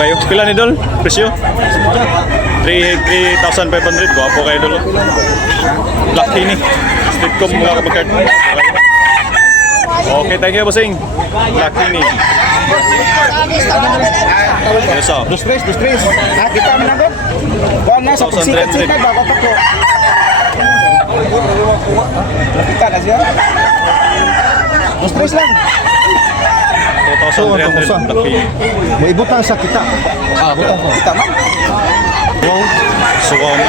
kayo. Pila ni Dol? Presyo? 3,500. Gwapo kayo Dol. Black Tini. Street com mga kabakard. Okay, thank you bossing. Black Tini. Yes, sir. Dos tres. Kita menangkap. Kau nasa sikat bago tako. Kita na siya. Dos tres lang. 2,300 Black Tini. May ibutang sa kita. Butang ko. Kita man. Wow. Sukom.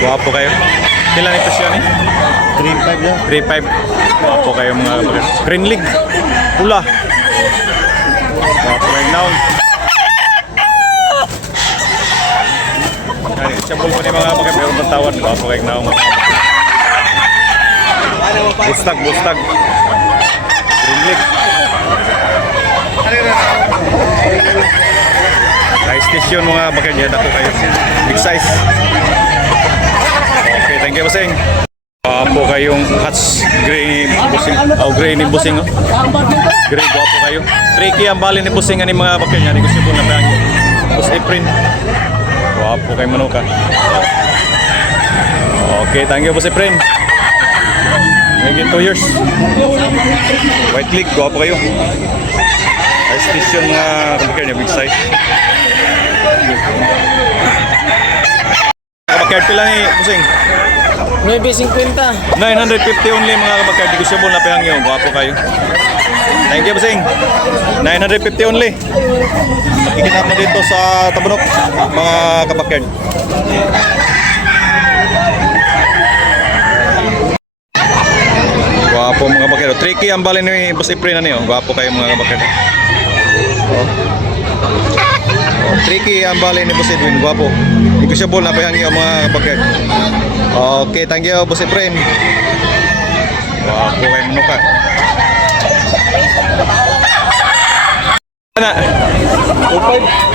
Gwapo kayo. Pila ni presyo ni? 3.5 lang. 3,500. Gwapo kayo mga kabakard. Green League. Pula. Gwapo kayo now. Siyambol ko ni mga kabakard. Meron bang tawad? Gwapo kayo now. Bustag. Green League. Size station mga kabakard. Yan ako kayo. Big size. Okay, thank you bossing. Gwapo kayong hats gray busing. Gray ni busing. Gray gwapo kayo. Tricky ang bali ni busing ani mga bakyan niya. Gusto ko na bang Boss Efren. Gwapo kay Manuka. Okay, thank you Boss Efren. Maybe 2 years. White League, gwapo kayo. High station mga kabakyan niya, big size. Kabakyan pila ni busing? 9.50. 950 only mga kabakard. Negosyable na pahangyo. Gwapo kayo. Thank you, bossing. 950 only. Makikita mo dito sa Tabunok, mga kabakard. Gwapo mga kabakard. Tricky ang bali ni Boss Efren na niyo. Gwapo kayo mga kabakard. Tricky ang bali ni Boss Edwin. Gwapo. Negosyable na pahangyo mga kabakard. Okay, thank you, Boss Efren. Gwapo kayo Manuka. Ana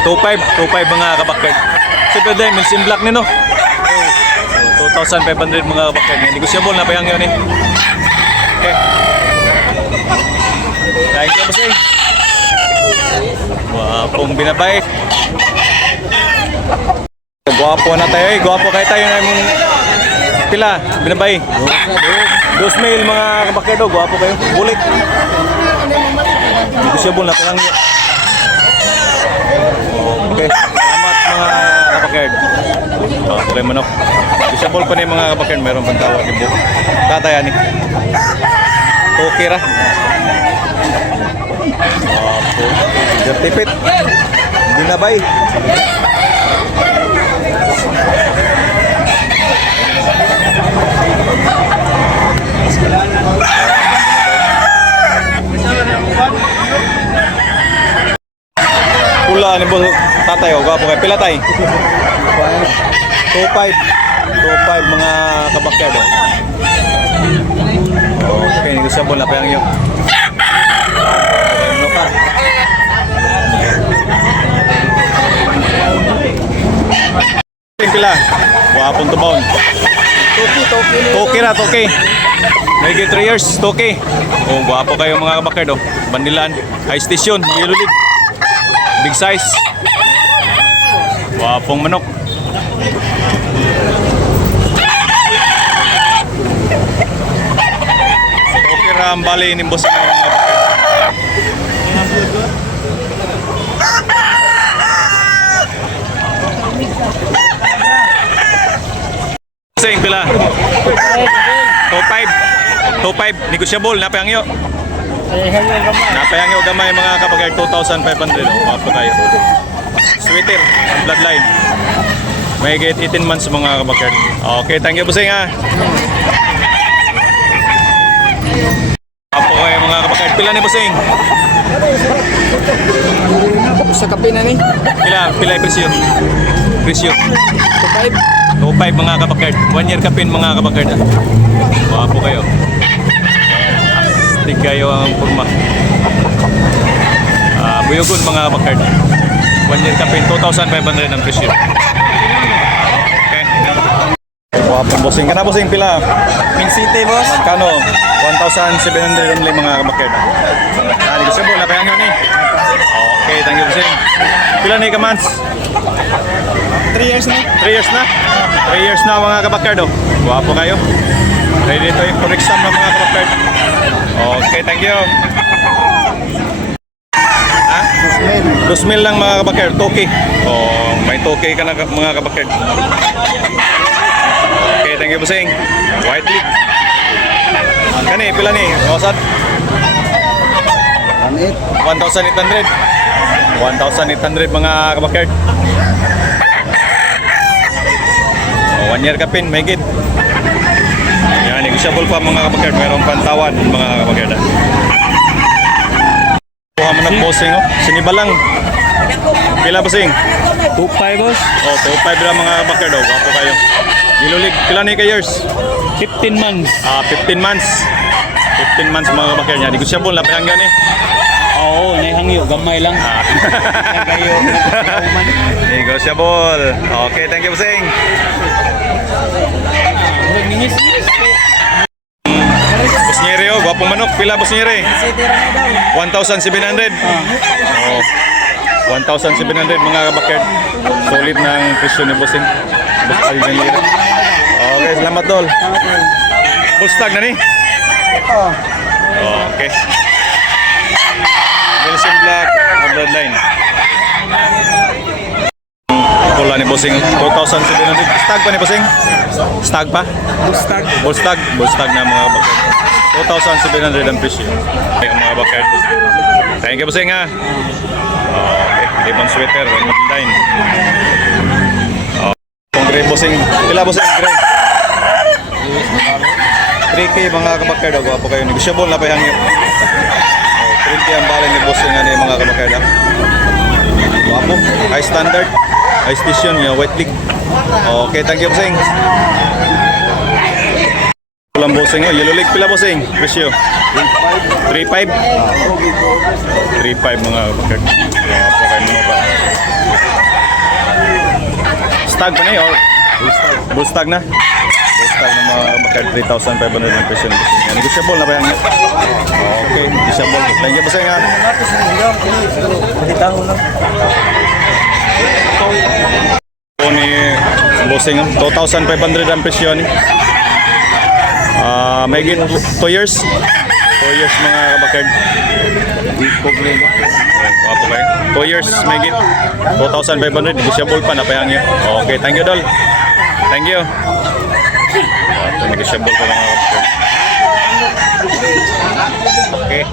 2.5 mga kabakard. Super Diamonds in black ni no. 2,500 mga kabakard. Negosyable na pahangyo ni. Okay. Thank you, bossing. Gwapong binabay. Gwapo na tayo eh. Gwapo kayo tayo na mong pila. Binabay. 2,000 mga kabakado. Gwapo kayo. Bulit. Negosyable na palang. Okay. Salamat mga kabakard. Gwapo kayo manok. Negosyable pa na yung mga kabakard. Mayroon pang tawag. Tataya ni. Okay ra. Gwapo. Dirtipit. Binabay. Pula ni Boss Tatay, gwapo kay pila tay? 2.5 mga kabakyan. Okay, negosable na payang yun. Ano ka? Pila, gwapong tubaon. Toki. May 3 years, Toki. Gwapo kayo mga kabakyan. Bandilan, high station, Yellow League. Big size. Wapong manok. Okay ra ang bali ni boss. Sing pila. 2.5 negosyable na pangyo. Napayangyo gamay mga kabagay 2,500. Wapo kayo. Sweater, bloodline. May get 18 months mga kabagay. Okay, thank you bossing ha. Wapo kayo mga kabagay. Pila ni bossing? Sa kape na ni. Pila presyo? Presyo. 2.5. 2.5 mga kabagay. 1 year kapin mga kabagay. Wapo kayo. Tigayo ang forma. Buyogon mga kabakard. 1 year kapin, 2,500 ang presyo. Okay. Wapong bossing ka na bossing pila. Pink City boss. Magkano? 1,700 only mga kabakard. Negosable na kaya nyo ni. Okay, thank you, bossing. Pila ni ka months? 3 years na. 3 years na? 3 years na mga kabakyard, oh. Guwapo kayo. Ready to for exam na mga kabakyard. Okay, thank you. Ha? 2,000 lang mga kabakyard, 2K. Oh, may 2K ka na mga kabakyard. Okay, thank you, bossing. White league. Kani, pila ni? Kawasan? 1,800. 1,800 mga kabakyard. Oh, 1 year kapin, may gid. Yan, negotiable pa mga kabakyard. Mayroong pantawan mga kabakyard. Kuha mo ng bossing, oh. Sinibalang. Pila bossing? 2.5 boss. Oh, 2.5 lang mga kabakyard, oh. Wapo kayo. Nilulig, pila ni ka years? 15 months. 15 months. 15 months mga kabakyard niya. Negotiable na pinangyan eh. Oo, naihangyo. Gamay lang. Kayo. Negotiable. Okay, thank you, bossing. Ningis-ningis. Bosnyere, oh. Gwapong manok. Pila, Bosnyere? 1,700. Oh. 1,700 mga kabakyard. Solid ng presyo ni bossing. Boss Aljanira. Okay, salamat tol. Full stag na ni? Okay. Wilson Black, Bloodline. Pula ni bossing 2,700. Stag pa ni bossing? Stag pa? Bustag. Bullstag. Bullstag na mga bakard. 2,700 ang presyo. Okay, ang mga bakard. Thank you, bossing ha. Okay, ibang sweater, Bloodline. Kung gray bossing, pila bossing gray? 3K mga kabakard, gwapo kayo. Negotiable na pa hangyo. 3K ang bala ni bossing ani mga kabakard. Gwapo, high standard, high station, yung white league. Okay, thank you bossing. Pulang bossing, oh, yellow league pila bossing? Presyo? 3.5? 3.5 mga kabakard. Gwapo kayo mga pa. Stag pa na yun, or? Bullstag na? Bullstag na mga bakad 3,500 ng presyo. Negotiable na ba yan? Okay, negotiable. Thank you, bossing ha. Ito ni bossing, 2,500 ang presyo ni. May git 2 years. 2 years mga kabakad. Wapo kayo. 2 years may git. 2,500. Negotiable pa na pa yan. Okay, thank you, Dol. Thank you. Negotiable pa mga kapatid. Okay.